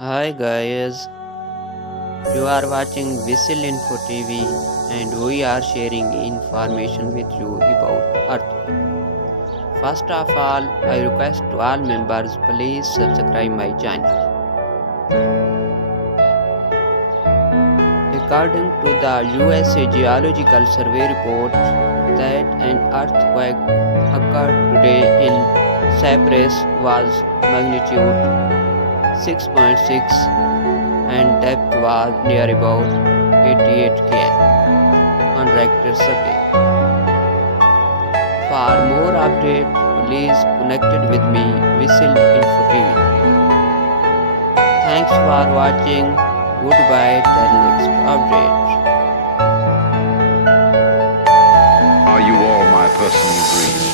Hi guys, you are watching Whistle Info TV and we are sharing information with you about Earth. First of all, I request to all members please subscribe my channel. According to the USA Geological Survey report that an earthquake occurred today in Cyprus was magnitude 6.6 and depth was near about 88 km on Richter scale. For more updates, please connected with me Whistle Info TV. Thanks for watching. Goodbye till next update. Are you all my personal dreams?